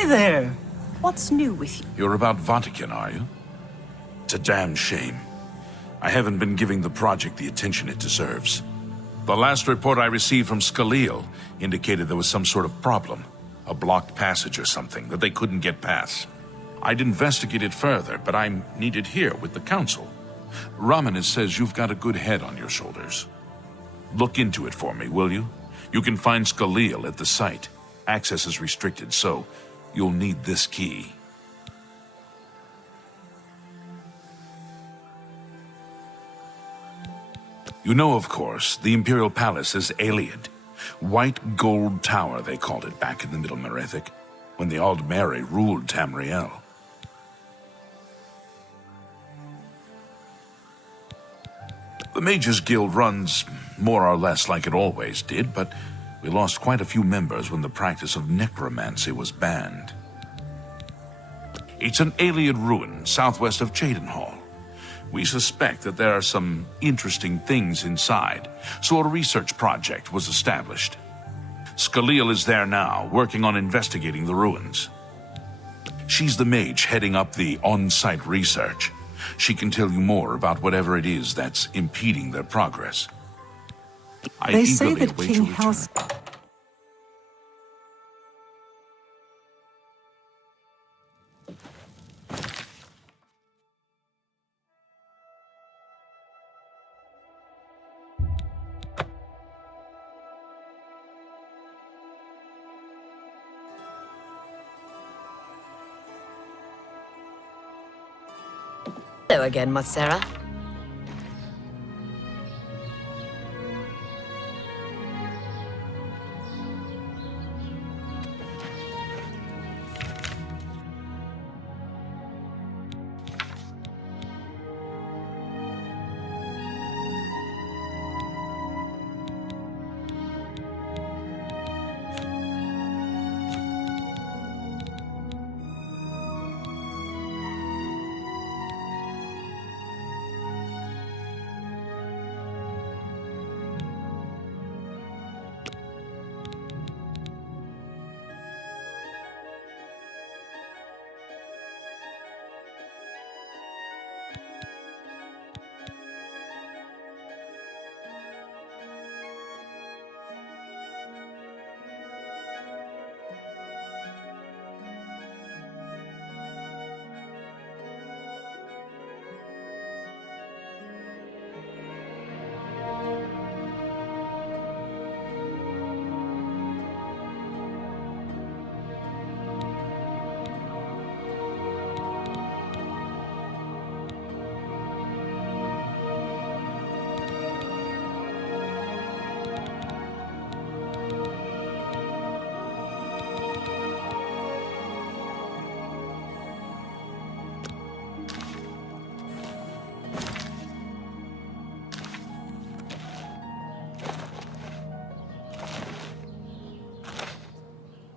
Hi there! What's new with you? You're about Vahtacen, are you? It's a damn shame. I haven't been giving the project the attention it deserves. The last report I received from Skalil indicated there was some sort of problem. A blocked passage or something that they couldn't get past. I'd investigate it further, but I'm needed here with the Council. Ramanis says you've got a good head on your shoulders. Look into it for me, will you? You can find Skalil at the site. Access is restricted, so you'll need this key. You know, of course, the Imperial Palace is Ayleid. White Gold Tower, they called it back in the Middle Merethic, when the Aldmeri ruled Tamriel. The Mages Guild runs more or less like it always did, but we lost quite a few members when the practice of necromancy was banned. It's an Ayleid ruin southwest of Cheydinhall. We suspect that there are some interesting things inside, so a research project was established. Skalil is there now, working on investigating the ruins. She's the mage heading up the on-site research. She can tell you more about whatever it is that's impeding their progress. They say that King House... Hello again, Motsera.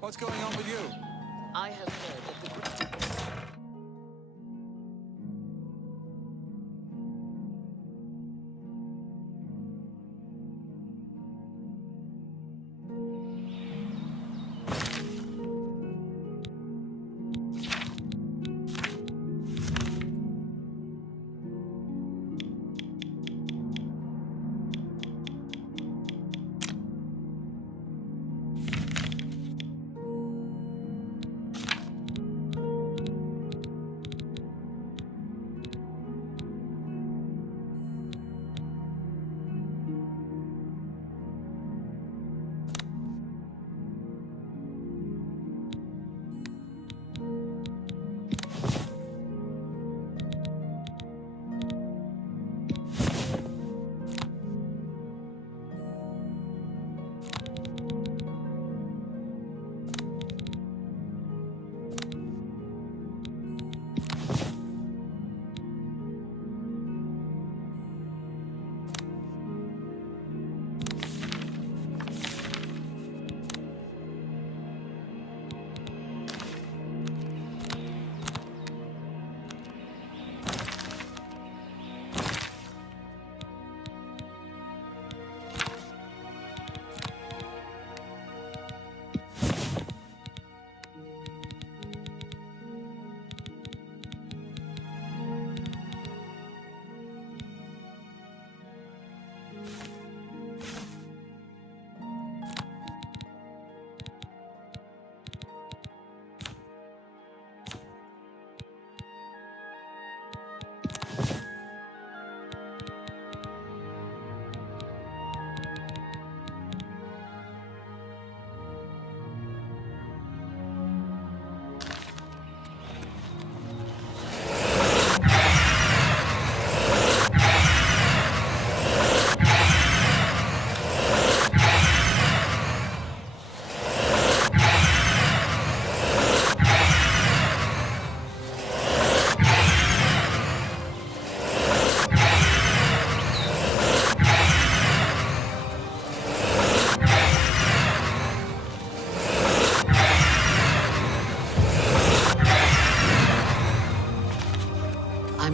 What's going on with you? I have heard that the...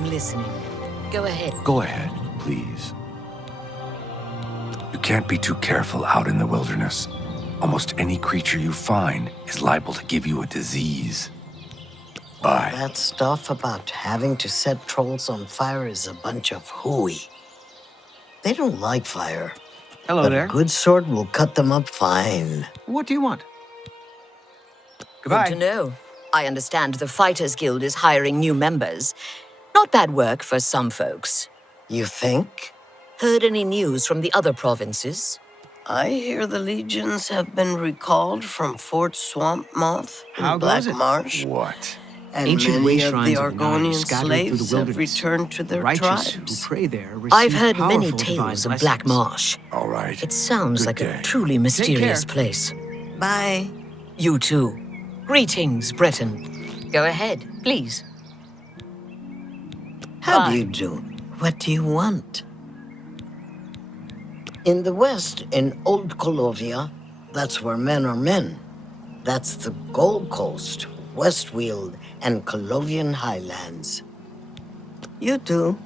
listening. Go ahead. Go ahead, please. You can't be too careful out in the wilderness. Almost any creature you find is liable to give you a disease. Bye. That stuff about having to set trolls on fire is a bunch of hooey. They don't like fire. Hello but there. a good sword will cut them up fine. What do you want? Good Goodbye. to know. I understand the Fighters Guild is hiring new members. Not bad work for some folks. You think? Heard any news from the other provinces? I hear the legions have been recalled from Fort Swamp Moth in How Black goes it? Marsh. What? And Ancient many way of shrines the of Nine Argonian scattered through the slaves have wilderness. returned to their Righteous tribes. who pray there receive I've heard many powerful divine tales of Black blessings. Marsh. All right. It sounds Good like day. a truly mysterious care. place. Bye. You too. Greetings, Breton. Go ahead, please. How Bye. do you do? What do you want? In the west, in Old Colovia, that's where men are men. That's the Gold Coast, Westweald, and Colovian Highlands. You too.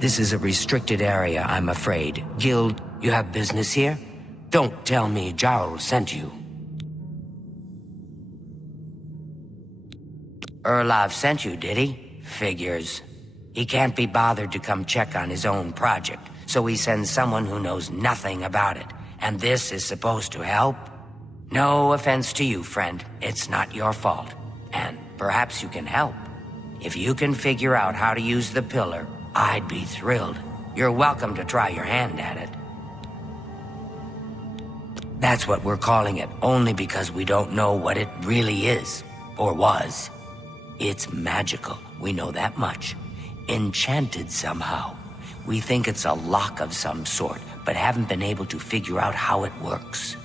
This is a restricted area, I'm afraid. Guild, you have business here? Don't tell me Jarl sent you. Erlov sent you, did he? Figures. He can't be bothered to come check on his own project, so he sends someone who knows nothing about it. And this is supposed to help? No offense to you, friend. It's not your fault. And perhaps you can help. If you can figure out how to use the pillar, I'd be thrilled. You're welcome to try your hand at it. That's what we're calling it, only because we don't know what it really is, or was. It's magical, we know that much. Enchanted somehow. We think it's a lock of some sort, but haven't been able to figure out how it works.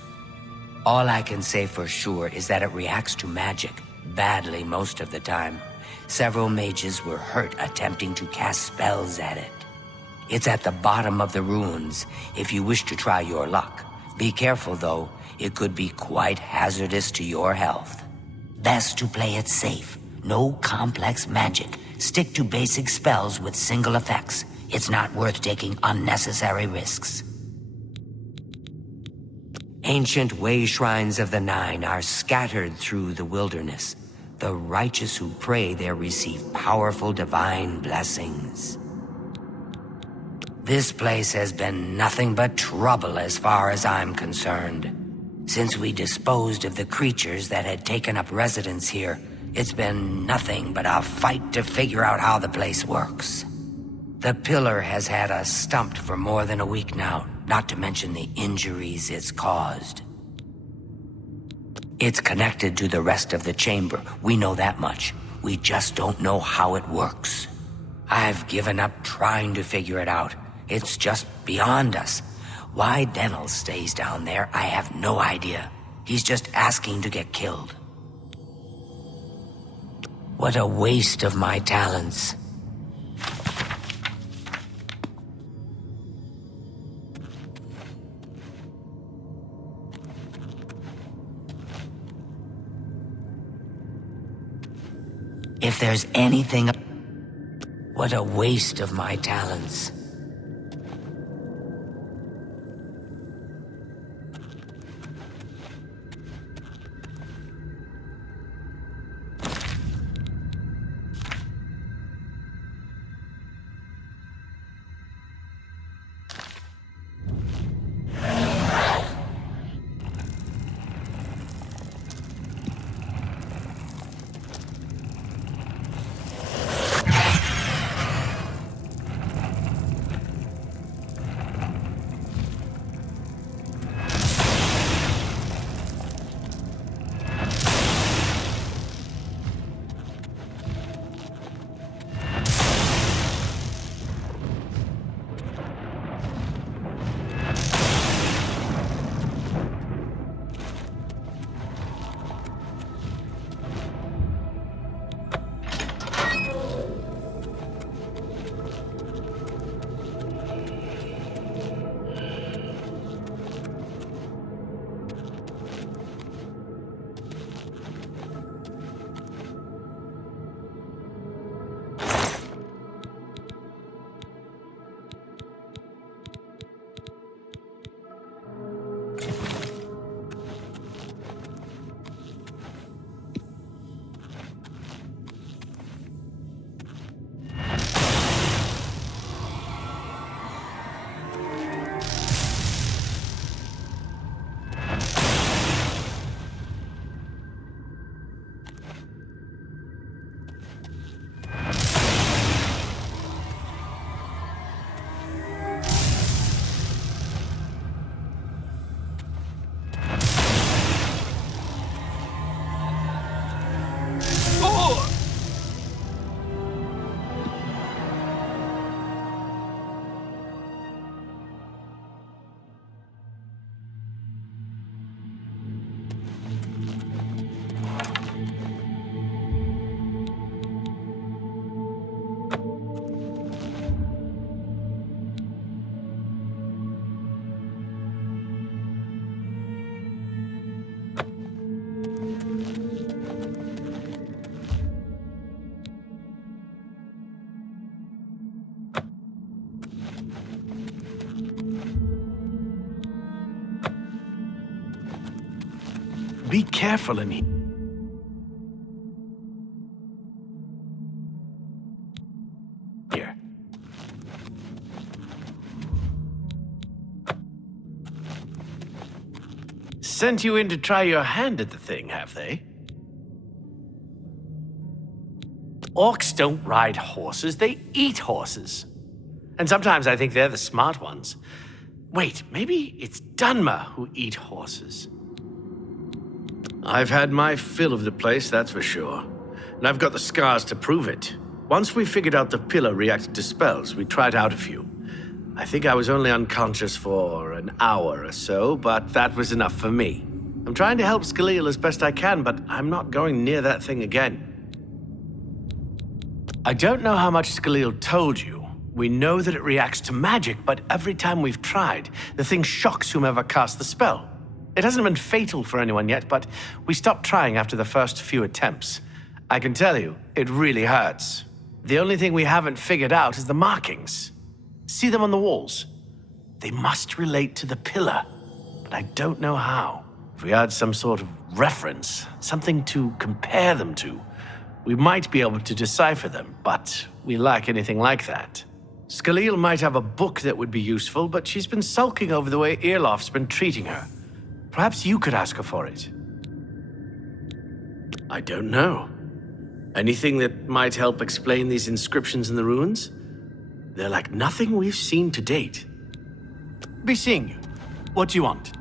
All I can say for sure is that it reacts to magic, badly most of the time. Several mages were hurt attempting to cast spells at it. It's at the bottom of the ruins, if you wish to try your luck. Be careful though, it could be quite hazardous to your health. Best to play it safe. No complex magic. Stick to basic spells with single effects. It's not worth taking unnecessary risks. Ancient way shrines of the Nine are scattered through the wilderness. The righteous who pray there receive powerful divine blessings. This place has been nothing but trouble as far as I'm concerned. Since we disposed of the creatures that had taken up residence here, it's been nothing but a fight to figure out how the place works. The pillar has had us stumped for more than a week now, not to mention the injuries it's caused. It's connected to the rest of the chamber, we know that much. We just don't know how it works. I've given up trying to figure it out. It's just beyond us. Why Denel stays down there, I have no idea. He's just asking to get killed. What a waste of my talents. If there's anything... What a waste of my talents. Be careful in here. Sent you in to try your hand at the thing, have they? Orcs don't ride horses, they eat horses. And sometimes I think they're the smart ones. Wait, maybe it's Dunmer who eat horses. I've had my fill of the place, that's for sure. And I've got the scars to prove it. Once we figured out the pillar reacted to spells, we tried out a few. I think I was only unconscious for an hour or so, but that was enough for me. I'm trying to help Scaleel as best I can, but I'm not going near that thing again. I don't know how much Scaleel told you. We know that it reacts to magic, but every time we've tried, the thing shocks whomever cast the spell. It hasn't been fatal for anyone yet, but we stopped trying after the first few attempts. I can tell you, it really hurts. The only thing we haven't figured out is the markings. See them on the walls? They must relate to the pillar, but I don't know how. If we had some sort of reference, something to compare them to, we might be able to decipher them, but we lack anything like that. Scaleel might have a book that would be useful, but she's been sulking over the way Earloft's been treating her. Perhaps you could ask her for it. I don't know. Anything that might help explain these inscriptions in the ruins? They're like nothing we've seen to date. Be seeing you. What do you want?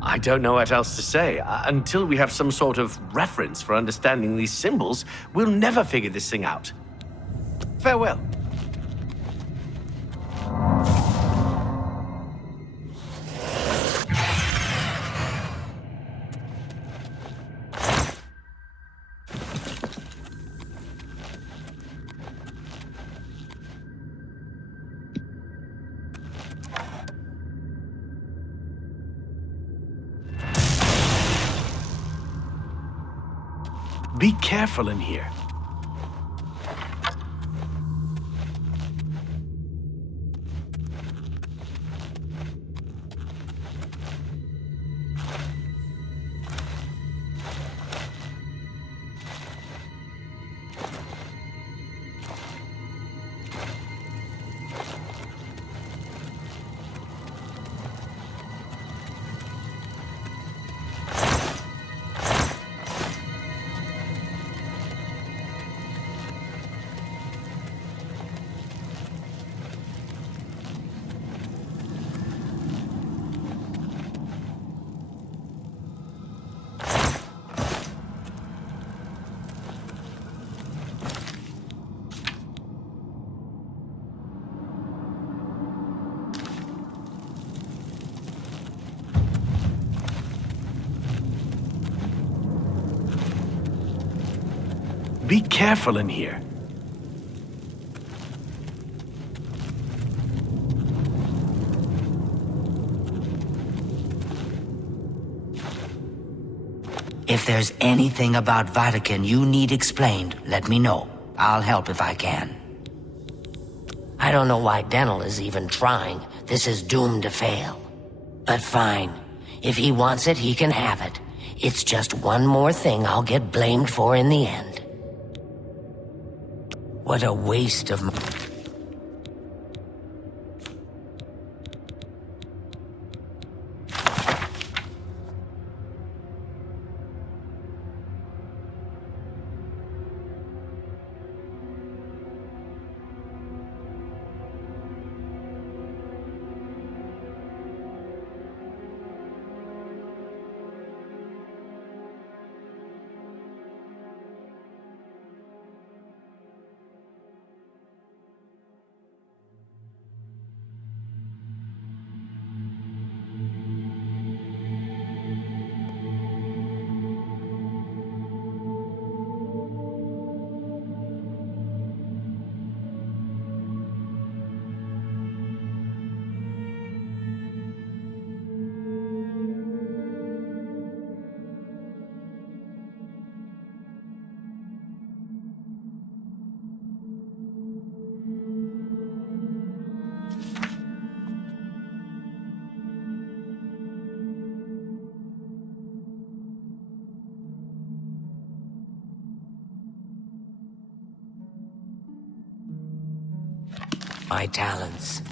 I don't know what else to say. Until we have some sort of reference for understanding these symbols, we'll never figure this thing out. Farewell. Be careful in here. Be careful in here. If there's anything about Vahtacen you need explained, let me know. I'll help if I can. I don't know why Denel is even trying. This is doomed to fail. But fine. If he wants it, he can have it. It's just one more thing I'll get blamed for in the end. What a waste of my talents.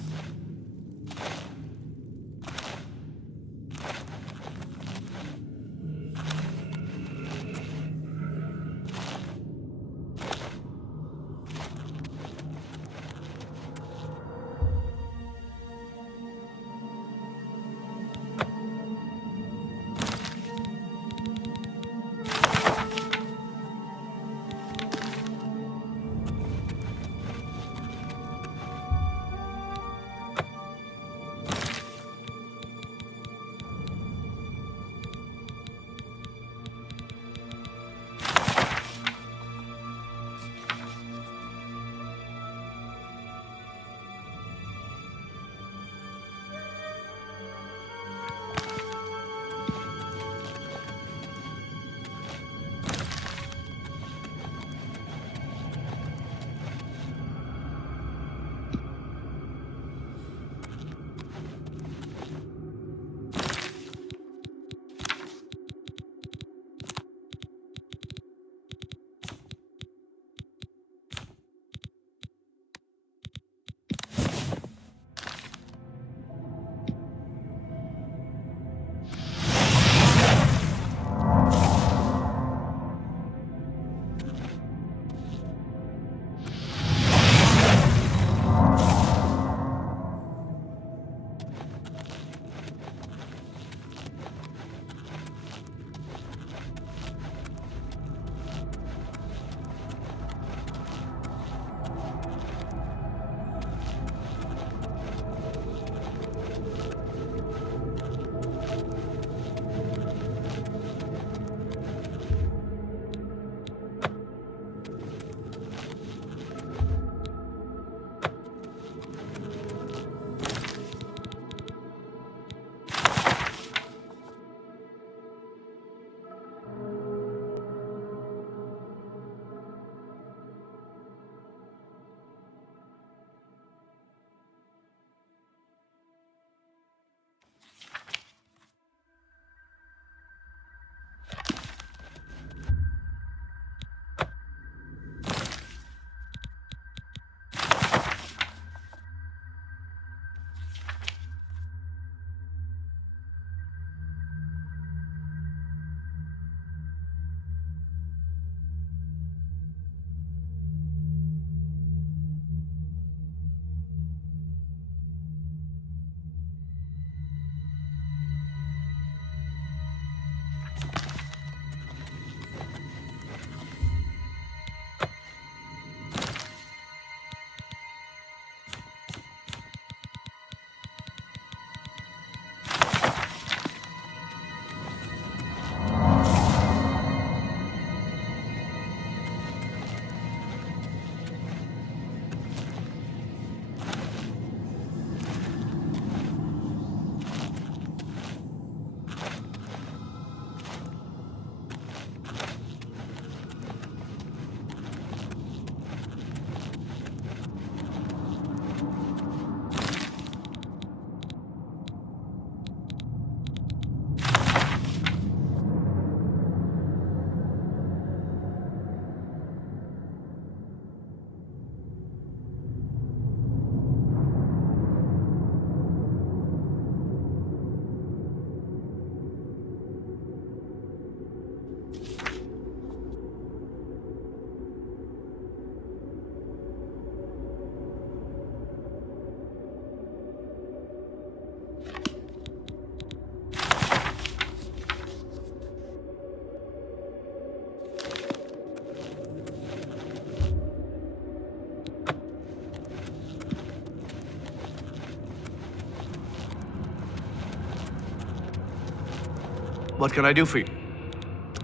What can I do for you?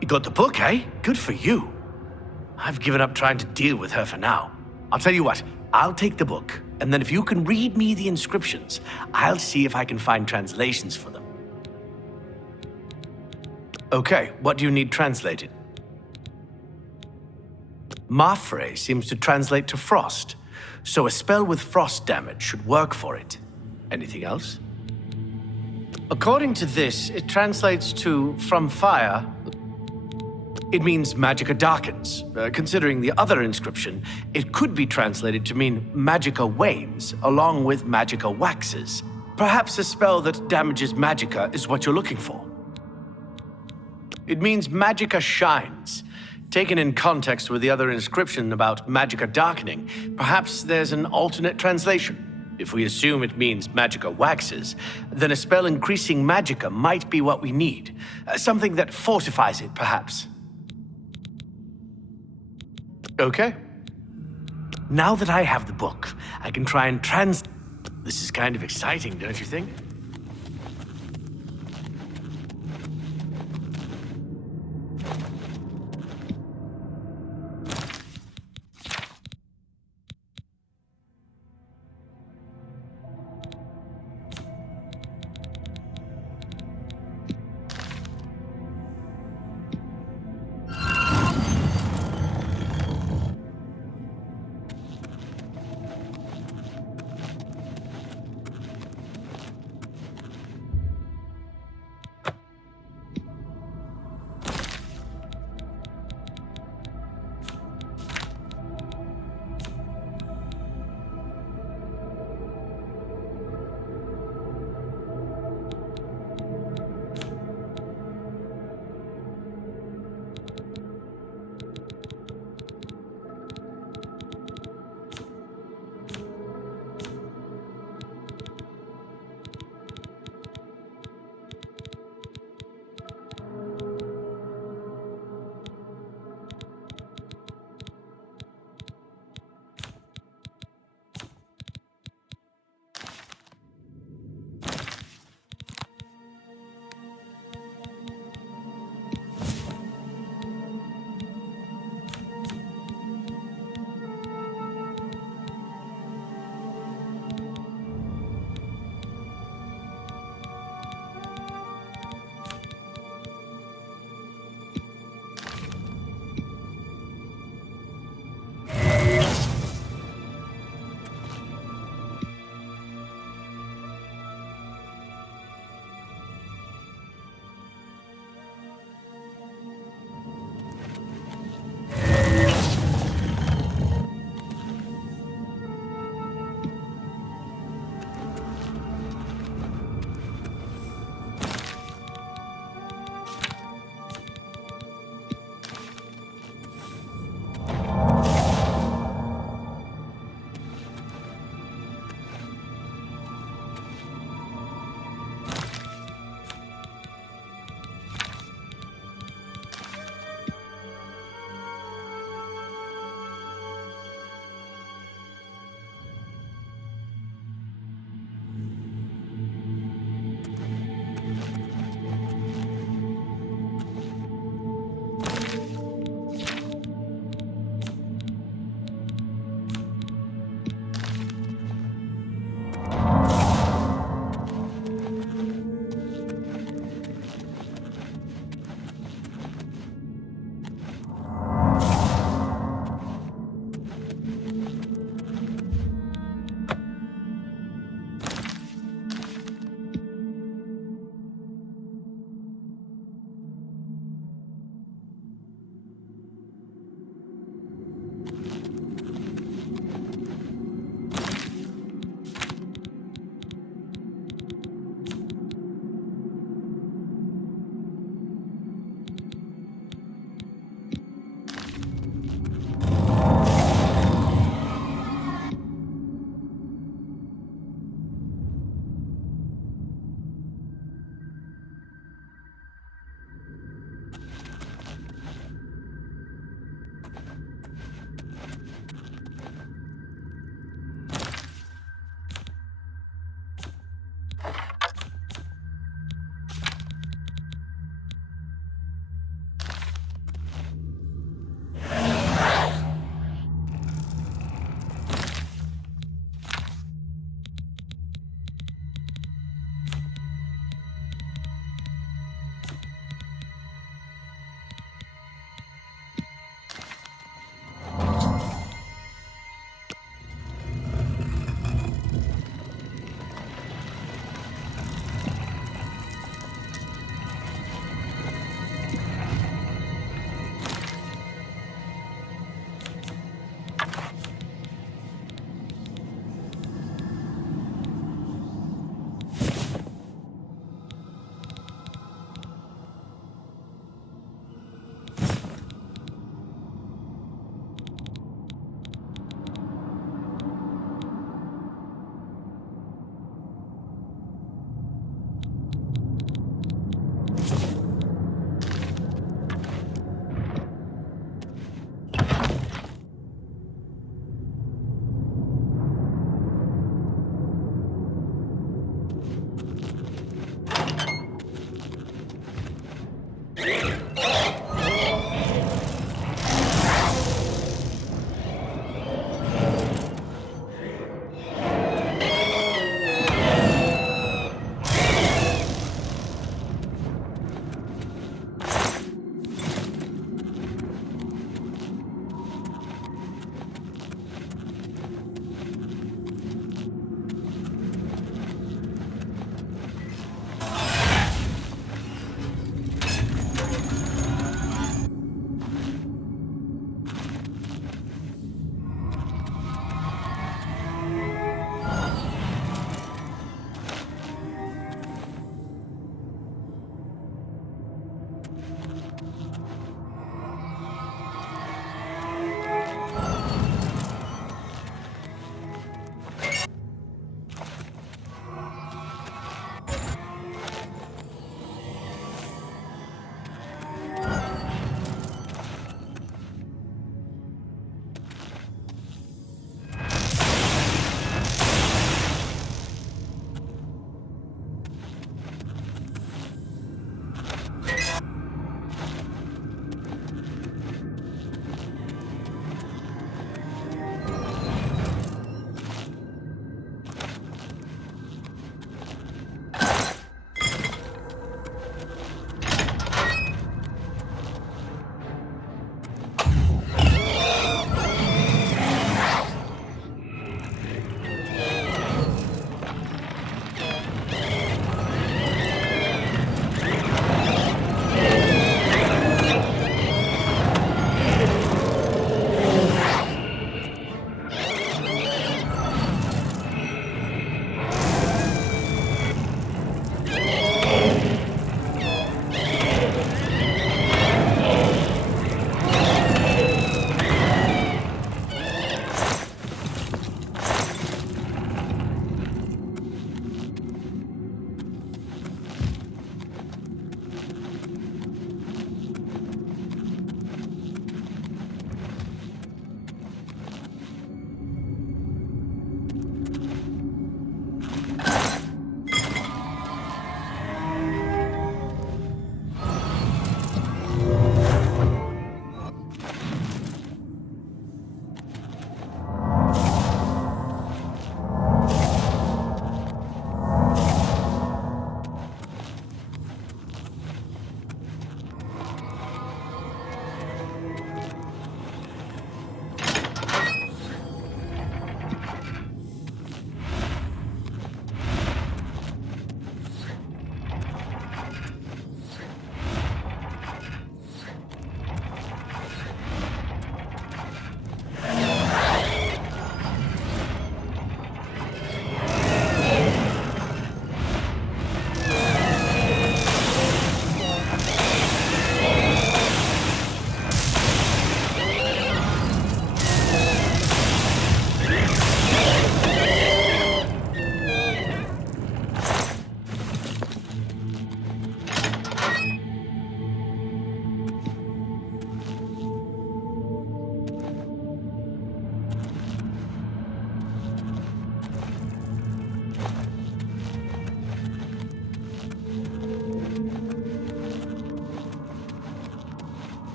You got the book, eh? Good for you. I've given up trying to deal with her for now. I'll tell you what, I'll take the book, and then if you can read me the inscriptions, I'll see if I can find translations for them. Okay, what do you need translated? Mafre seems to translate to frost, so a spell with frost damage should work for it. Anything else? According to this, it translates to from fire. It means Magicka darkens. Considering the other inscription, it could be translated to mean Magicka wanes, along with Magicka waxes. Perhaps a spell that damages Magicka is what you're looking for. It means Magicka shines. Taken in context with the other inscription about Magicka darkening, perhaps there's an alternate translation. If we assume it means Magicka waxes, then a spell increasing Magicka might be what we need. Something that fortifies it, perhaps. Okay. Now that I have the book, I can try and This is kind of exciting, don't you think?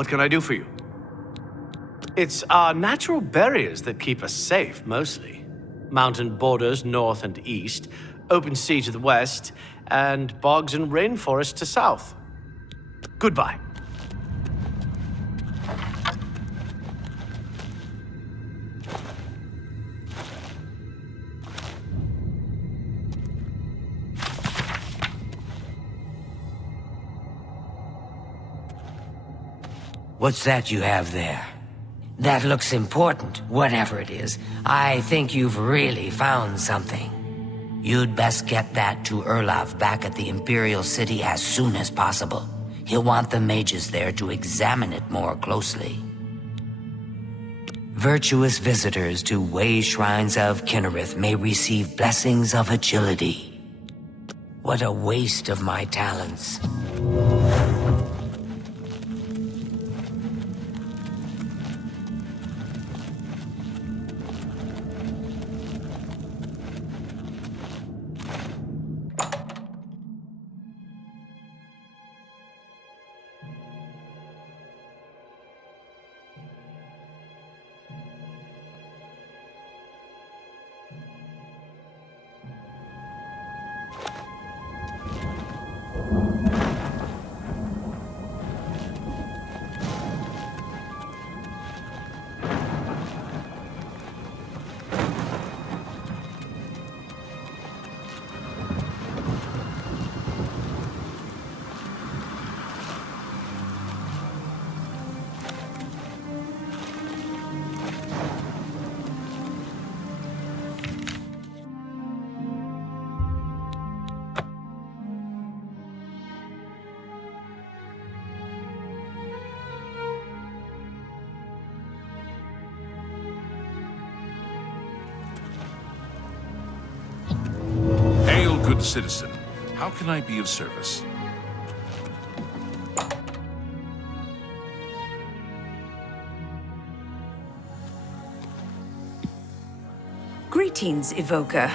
What can I do for you? It's our natural barriers that keep us safe, mostly. Mountain borders north and east, open sea to the west, and bogs and rainforest to south. Goodbye. What's that you have there? That looks important, whatever it is. I think you've really found something. You'd best get that to Erlav back at the Imperial City as soon as possible. He'll want the mages there to examine it more closely. Virtuous visitors to Way Shrines of Kinnereth may receive blessings of agility. What a waste of my talents. Good citizen. How can I be of service? Greetings, Evoker.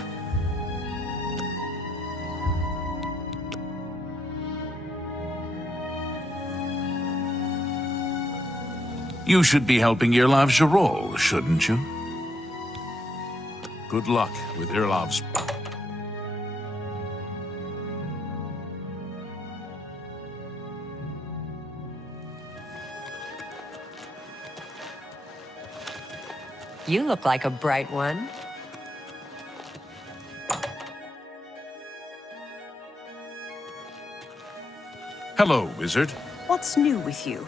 You should be helping Irlav Jarol, shouldn't you? Good luck with Irlav's... You look like a bright one. Hello, wizard. What's new with you?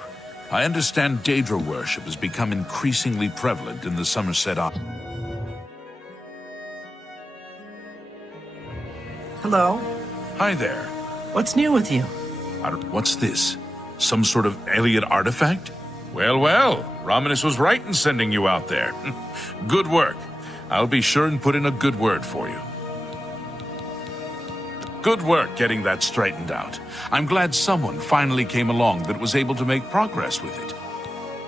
I understand Daedra worship has become increasingly prevalent in the Somerset Isles. Hello? Hi there. What's new with you? What's this? Some sort of alien artifact? Well, well, Romanus was right in sending you out there. Good work. I'll be sure and put in a good word for you. Good work getting that straightened out. I'm glad someone finally came along that was able to make progress with it.